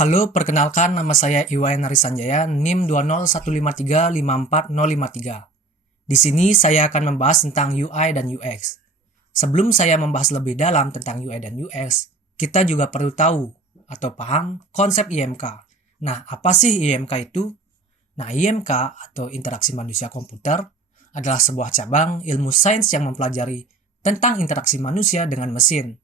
Halo, perkenalkan nama saya Iwayan Narisanjaya, NIM 201535453. Di sini saya akan membahas tentang UI dan UX. Sebelum saya membahas lebih dalam tentang UI dan UX, kita juga perlu tahu atau paham konsep IMK. Nah, apa sih IMK itu? Nah, IMK atau interaksi manusia komputer adalah sebuah cabang ilmu sains yang mempelajari tentang interaksi manusia dengan mesin.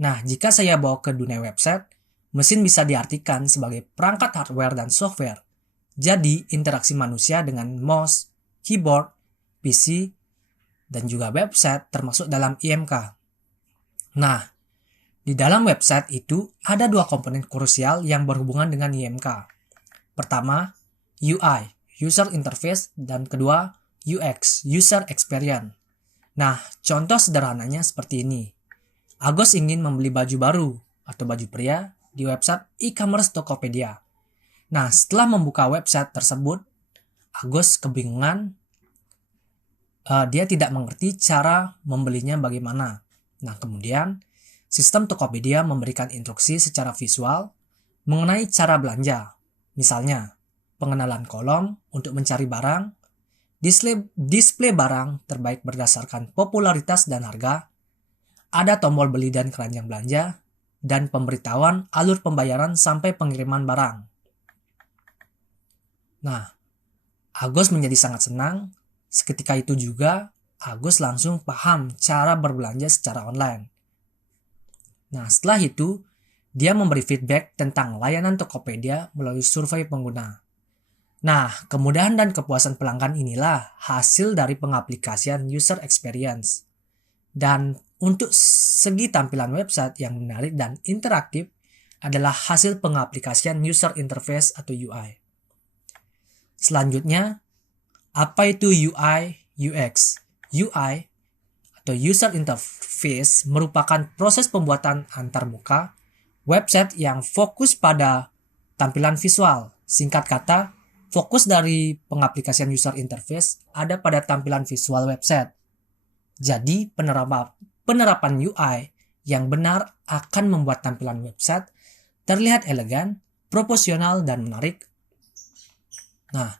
Nah, jika saya bawa ke dunia website, mesin bisa diartikan sebagai perangkat hardware dan software. Jadi, interaksi manusia dengan mouse, keyboard, PC, dan juga website termasuk dalam IMK. Nah, di dalam website itu ada dua komponen krusial yang berhubungan dengan IMK. Pertama, UI, User Interface, dan kedua, UX, User Experience. Nah, contoh sederhananya seperti ini. Agus ingin membeli baju baru atau baju pria di website e-commerce Tokopedia. Nah, setelah membuka website tersebut, Agus kebingungan. Dia tidak mengerti cara membelinya bagaimana. Nah, kemudian sistem Tokopedia memberikan instruksi secara visual mengenai cara belanja. Misalnya, pengenalan kolom untuk mencari barang, display barang terbaik berdasarkan popularitas dan harga, ada tombol beli dan keranjang belanja, dan pemberitahuan alur pembayaran sampai pengiriman barang. Nah, Agus menjadi sangat senang. Seketika itu juga, Agus langsung paham cara berbelanja secara online. Nah, setelah itu, dia memberi feedback tentang layanan Tokopedia melalui survei pengguna. Nah, kemudahan dan kepuasan pelanggan inilah hasil dari pengaplikasian user experience. Dan untuk segi tampilan website yang menarik dan interaktif adalah hasil pengaplikasian user interface atau UI. Selanjutnya, apa itu UI, UX? UI atau user interface merupakan proses pembuatan antarmuka website yang fokus pada tampilan visual. Singkat kata, fokus dari pengaplikasian user interface ada pada tampilan visual website. Jadi, penerapan UI yang benar akan membuat tampilan website terlihat elegan, proporsional, dan menarik. Nah,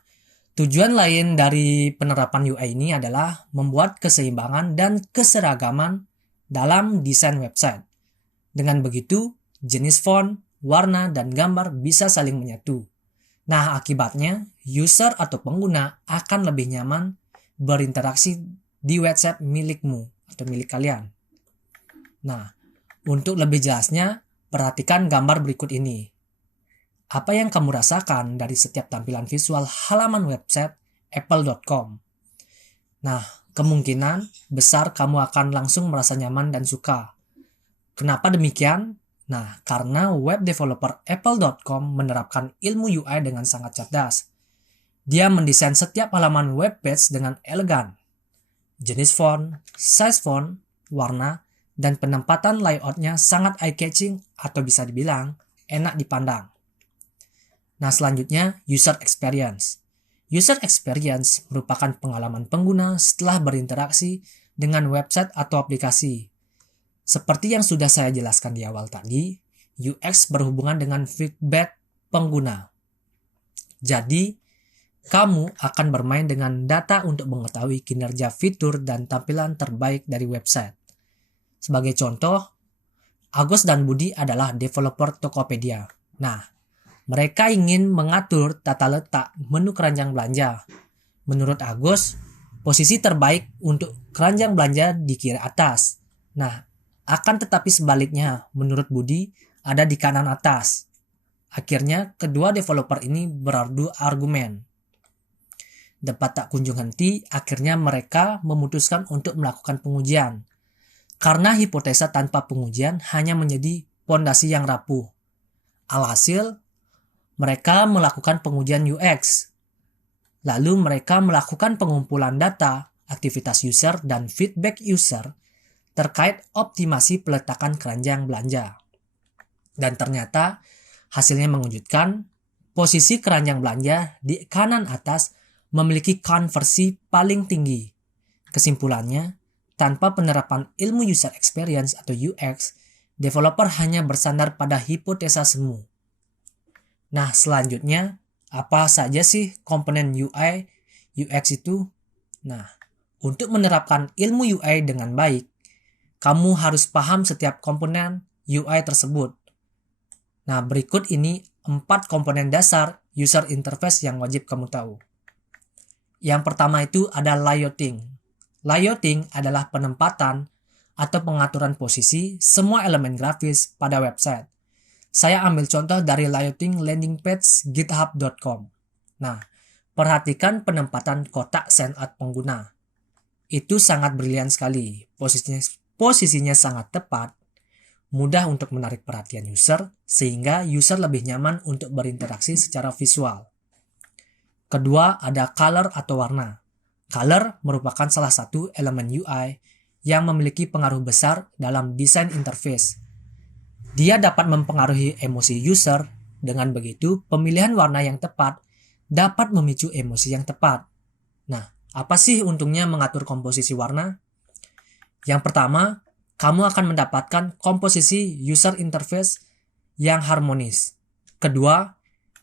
tujuan lain dari penerapan UI ini adalah membuat keseimbangan dan keseragaman dalam desain website. Dengan begitu, jenis font, warna, dan gambar bisa saling menyatu. Nah, akibatnya, user atau pengguna akan lebih nyaman berinteraksi di website milikmu atau milik kalian. Nah, untuk lebih jelasnya, perhatikan gambar berikut ini. Apa yang kamu rasakan dari setiap tampilan visual halaman website apple.com? Nah, kemungkinan besar kamu akan langsung merasa nyaman dan suka. Kenapa demikian? Nah, karena web developer apple.com menerapkan ilmu UI dengan sangat cerdas. Dia mendesain setiap halaman web page dengan elegan. Jenis font, size font, warna, dan penempatan layoutnya sangat eye-catching atau bisa dibilang enak dipandang. Nah, selanjutnya user experience. User experience merupakan pengalaman pengguna setelah berinteraksi dengan website atau aplikasi. Seperti yang sudah saya jelaskan di awal tadi, UX berhubungan dengan feedback pengguna. Jadi, kamu akan bermain dengan data untuk mengetahui kinerja fitur dan tampilan terbaik dari website. Sebagai contoh, Agus dan Budi adalah developer Tokopedia. Nah, mereka ingin mengatur tata letak menu keranjang belanja. Menurut Agus, posisi terbaik untuk keranjang belanja di kiri atas. Nah, akan tetapi sebaliknya, menurut Budi, ada di kanan atas. Akhirnya, kedua developer ini beradu argumen. Debat tak kunjung henti, akhirnya mereka memutuskan untuk melakukan pengujian. Karena hipotesa tanpa pengujian hanya menjadi pondasi yang rapuh. Alhasil, mereka melakukan pengujian UX. Lalu mereka melakukan pengumpulan data, aktivitas user, dan feedback user terkait optimasi peletakan keranjang belanja. Dan ternyata hasilnya mengejutkan, posisi keranjang belanja di kanan atas memiliki konversi paling tinggi. Kesimpulannya, tanpa penerapan ilmu user experience atau UX, developer hanya bersandar pada hipotesa semu. Nah, selanjutnya, apa saja sih komponen UI, UX itu? Nah, untuk menerapkan ilmu UI dengan baik, kamu harus paham setiap komponen UI tersebut. Nah, berikut ini 4 komponen dasar user interface yang wajib kamu tahu. Yang pertama itu ada layouting. Layouting adalah penempatan atau pengaturan posisi semua elemen grafis pada website. Saya ambil contoh dari layouting landing page github.com. Nah, perhatikan penempatan kotak sign-out pengguna. Itu sangat brilian sekali. Posisinya sangat tepat, mudah untuk menarik perhatian user, sehingga user lebih nyaman untuk berinteraksi secara visual. Kedua, ada color atau warna. Color merupakan salah satu elemen UI yang memiliki pengaruh besar dalam desain interface. Dia dapat mempengaruhi emosi user, dengan begitu pemilihan warna yang tepat dapat memicu emosi yang tepat. Nah, apa sih untungnya mengatur komposisi warna? Yang pertama, kamu akan mendapatkan komposisi user interface yang harmonis. Kedua,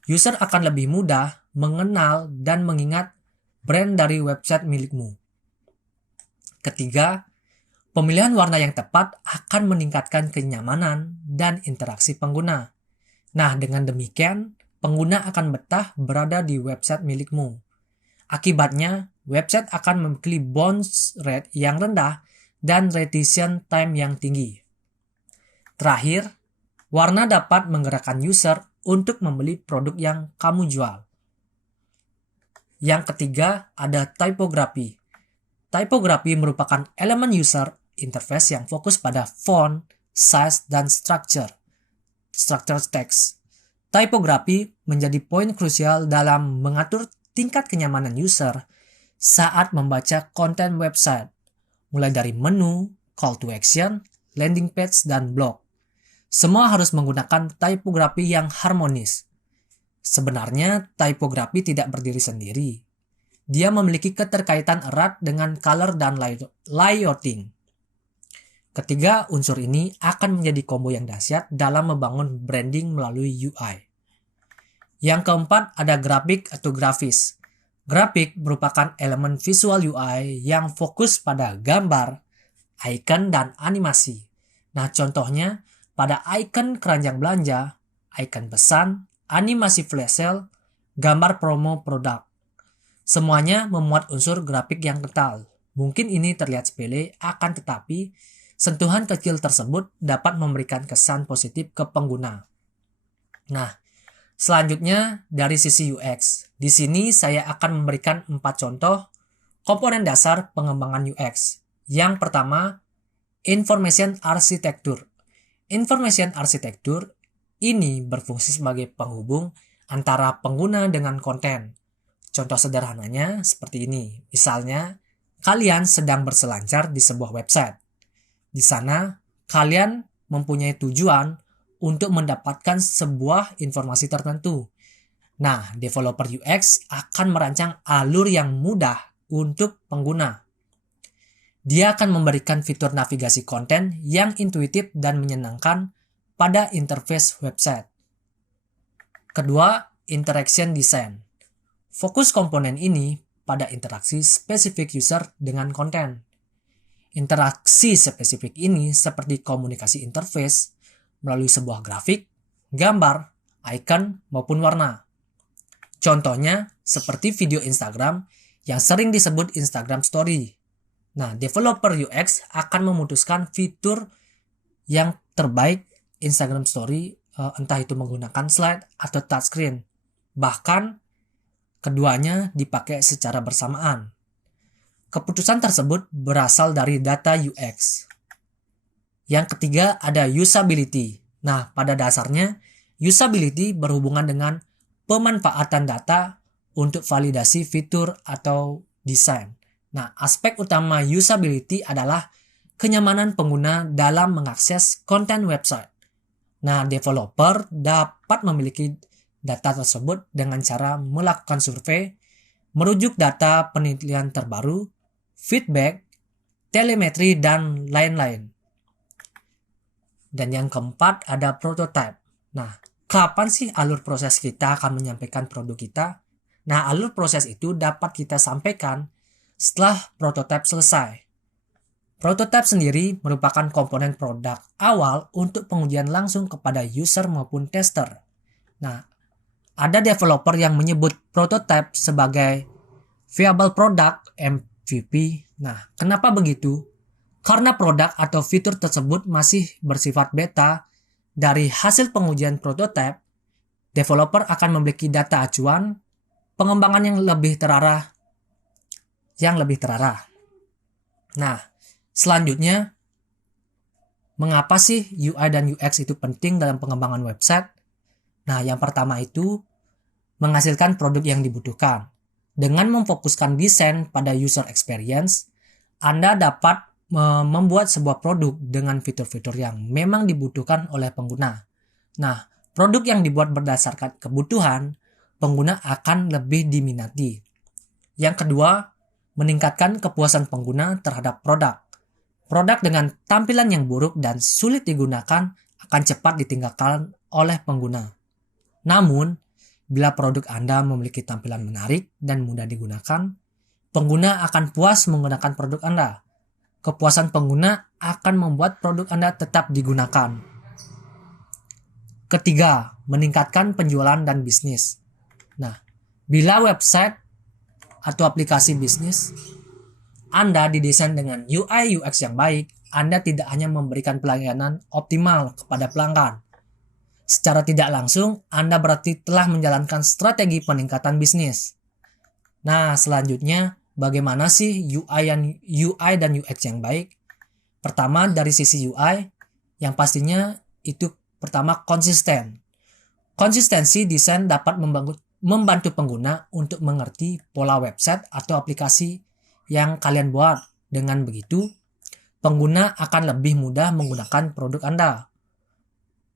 user akan lebih mudah mengenal dan mengingat brand dari website milikmu. Ketiga, pemilihan warna yang tepat akan meningkatkan kenyamanan dan interaksi pengguna. Nah, dengan demikian, pengguna akan betah berada di website milikmu. Akibatnya, website akan memiliki bounce rate yang rendah dan retention time yang tinggi. Terakhir, warna dapat menggerakkan user untuk membeli produk yang kamu jual. Yang ketiga, ada typography. Typography merupakan elemen user interface yang fokus pada font, size, dan structure text. Typography menjadi poin krusial dalam mengatur tingkat kenyamanan user saat membaca konten website, mulai dari menu, call to action, landing page, dan blog. Semua harus menggunakan typography yang harmonis. Sebenarnya, typography tidak berdiri sendiri. Dia memiliki keterkaitan erat dengan color dan layouting. Ketiga unsur ini akan menjadi combo yang dahsyat dalam membangun branding melalui UI. Yang keempat ada grafik atau grafis. Grafik merupakan elemen visual UI yang fokus pada gambar, icon, dan animasi. Nah, contohnya pada icon keranjang belanja, icon pesan, animasi flash sale, gambar promo produk. Semuanya memuat unsur grafik yang kental. Mungkin ini terlihat sepele, akan tetapi sentuhan kecil tersebut dapat memberikan kesan positif ke pengguna. Nah, selanjutnya dari sisi UX. Di sini saya akan memberikan 4 contoh komponen dasar pengembangan UX. Yang pertama, Information Architecture. Information Architecture ini berfungsi sebagai penghubung antara pengguna dengan konten. Contoh sederhananya seperti ini. Misalnya, kalian sedang berselancar di sebuah website. Di sana, kalian mempunyai tujuan untuk mendapatkan sebuah informasi tertentu. Nah, developer UX akan merancang alur yang mudah untuk pengguna. Dia akan memberikan fitur navigasi konten yang intuitif dan menyenangkan pada interface website. Kedua, interaction design. Fokus komponen ini pada interaksi spesifik user dengan konten. Interaksi spesifik ini seperti komunikasi interface melalui sebuah grafik, gambar, icon, maupun warna. Contohnya seperti video Instagram yang sering disebut Instagram Story. Nah, developer UX akan memutuskan fitur yang terbaik Instagram Story, entah itu menggunakan slide atau touchscreen. Bahkan, keduanya dipakai secara bersamaan. Keputusan tersebut berasal dari data UX. Yang ketiga ada usability. Nah, pada dasarnya, usability berhubungan dengan pemanfaatan data untuk validasi fitur atau desain. Nah, aspek utama usability adalah kenyamanan pengguna dalam mengakses konten website. Nah, developer dapat memiliki data tersebut dengan cara melakukan survei, merujuk data penelitian terbaru, feedback, telemetri, dan lain-lain. Dan yang keempat ada prototype. Nah, kapan sih alur proses kita akan menyampaikan produk kita? Nah, alur proses itu dapat kita sampaikan setelah prototipe selesai. Prototipe sendiri merupakan komponen produk awal untuk pengujian langsung kepada user maupun tester. Nah, ada developer yang menyebut prototipe sebagai viable product (MVP). Nah, kenapa begitu? Karena produk atau fitur tersebut masih bersifat beta. Dari hasil pengujian prototipe, developer akan memiliki data acuan pengembangan yang lebih terarah. Nah, selanjutnya, mengapa sih UI dan UX itu penting dalam pengembangan website? Nah, yang pertama itu menghasilkan produk yang dibutuhkan. Dengan memfokuskan desain pada user experience, Anda dapat membuat sebuah produk dengan fitur-fitur yang memang dibutuhkan oleh pengguna. Nah, produk yang dibuat berdasarkan kebutuhan pengguna akan lebih diminati. Yang kedua, meningkatkan kepuasan pengguna terhadap produk. Produk dengan tampilan yang buruk dan sulit digunakan akan cepat ditinggalkan oleh pengguna. Namun, bila produk Anda memiliki tampilan menarik dan mudah digunakan, pengguna akan puas menggunakan produk Anda. Kepuasan pengguna akan membuat produk Anda tetap digunakan. Ketiga, meningkatkan penjualan dan bisnis. Nah, bila website atau aplikasi bisnis Anda didesain dengan UI UX yang baik, Anda tidak hanya memberikan pelayanan optimal kepada pelanggan. Secara tidak langsung, Anda berarti telah menjalankan strategi peningkatan bisnis. Nah, selanjutnya, bagaimana sih UI dan UX yang baik? Pertama, dari sisi UI, yang pastinya itu pertama konsisten. Konsistensi desain dapat membantu pengguna untuk mengerti pola website atau aplikasi yang kalian buat. Dengan begitu, pengguna akan lebih mudah menggunakan produk Anda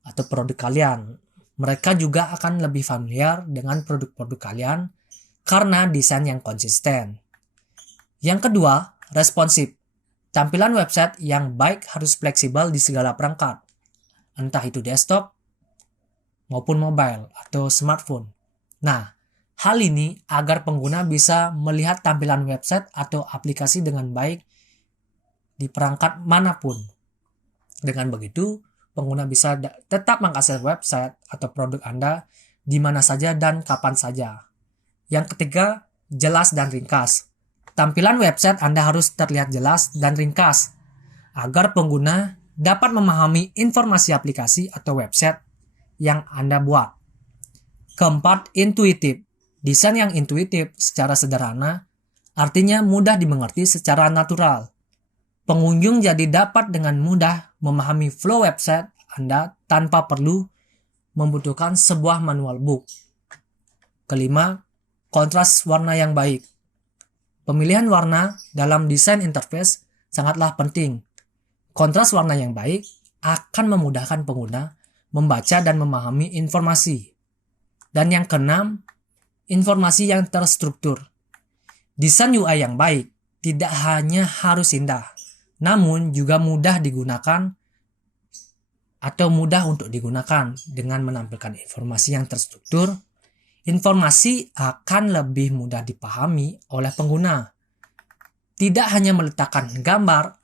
atau produk kalian. Mereka juga akan lebih familiar dengan produk-produk kalian karena desain yang konsisten. Yang kedua, responsif. Tampilan website yang baik harus fleksibel di segala perangkat, entah itu desktop maupun mobile atau smartphone. Nah, hal ini agar pengguna bisa melihat tampilan website atau aplikasi dengan baik di perangkat manapun. Dengan begitu, pengguna bisa tetap mengakses website atau produk Anda di mana saja dan kapan saja. Yang ketiga, jelas dan ringkas. Tampilan website Anda harus terlihat jelas dan ringkas agar pengguna dapat memahami informasi aplikasi atau website yang Anda buat. Keempat, intuitif. Desain yang intuitif secara sederhana artinya mudah dimengerti secara natural. Pengunjung jadi dapat dengan mudah memahami flow website Anda tanpa perlu membutuhkan sebuah manual book. Kelima, kontras warna yang baik. Pemilihan warna dalam desain interface sangatlah penting. Kontras warna yang baik akan memudahkan pengguna membaca dan memahami informasi. Dan yang keenam, informasi yang terstruktur. Desain UI yang baik tidak hanya harus indah, namun juga mudah digunakan atau mudah untuk digunakan. Dengan menampilkan informasi yang terstruktur, informasi akan lebih mudah dipahami oleh pengguna. Tidak hanya meletakkan gambar,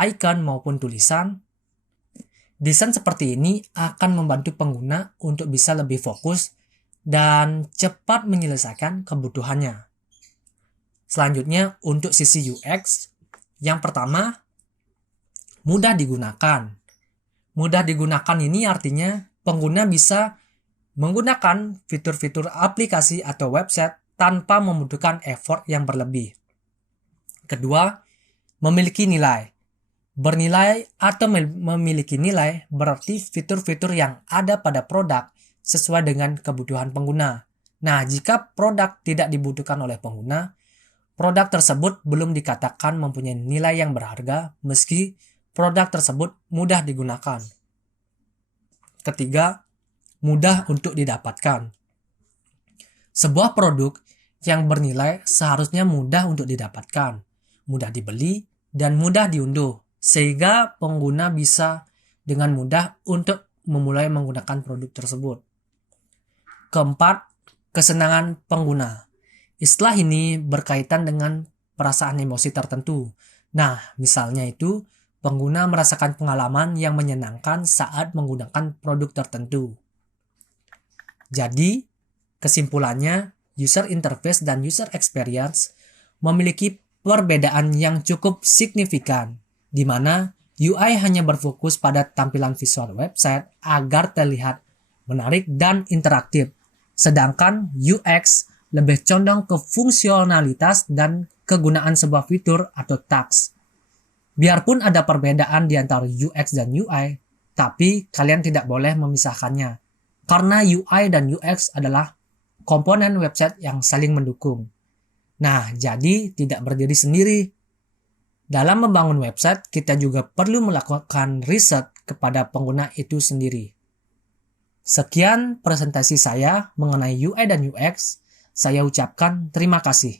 icon maupun tulisan, desain seperti ini akan membantu pengguna untuk bisa lebih fokus dan cepat menyelesaikan kebutuhannya. Selanjutnya, untuk sisi UX, yang pertama, mudah digunakan. Mudah digunakan ini artinya pengguna bisa menggunakan fitur-fitur aplikasi atau website tanpa membutuhkan effort yang berlebih. Kedua, memiliki nilai. Bernilai atau memiliki nilai berarti fitur-fitur yang ada pada produk sesuai dengan kebutuhan pengguna. Nah, jika produk tidak dibutuhkan oleh pengguna, produk tersebut belum dikatakan mempunyai nilai yang berharga meski produk tersebut mudah digunakan. Ketiga, mudah untuk didapatkan. Sebuah produk yang bernilai seharusnya mudah untuk didapatkan, mudah dibeli, dan mudah diunduh, sehingga pengguna bisa dengan mudah untuk memulai menggunakan produk tersebut. Keempat, kesenangan pengguna. Istilah ini berkaitan dengan perasaan emosi tertentu. Nah, misalnya itu pengguna merasakan pengalaman yang menyenangkan saat menggunakan produk tertentu. Jadi, kesimpulannya, user interface dan user experience memiliki perbedaan yang cukup signifikan, di mana UI hanya berfokus pada tampilan visual website agar terlihat menarik dan interaktif, sedangkan UX lebih condong ke fungsionalitas dan kegunaan sebuah fitur atau task. Biarpun ada perbedaan di antara UX dan UI, tapi kalian tidak boleh memisahkannya, karena UI dan UX adalah komponen website yang saling mendukung. Nah, jadi tidak berdiri sendiri. Dalam membangun website, kita juga perlu melakukan riset kepada pengguna itu sendiri. Sekian presentasi saya mengenai UI dan UX. Saya ucapkan terima kasih.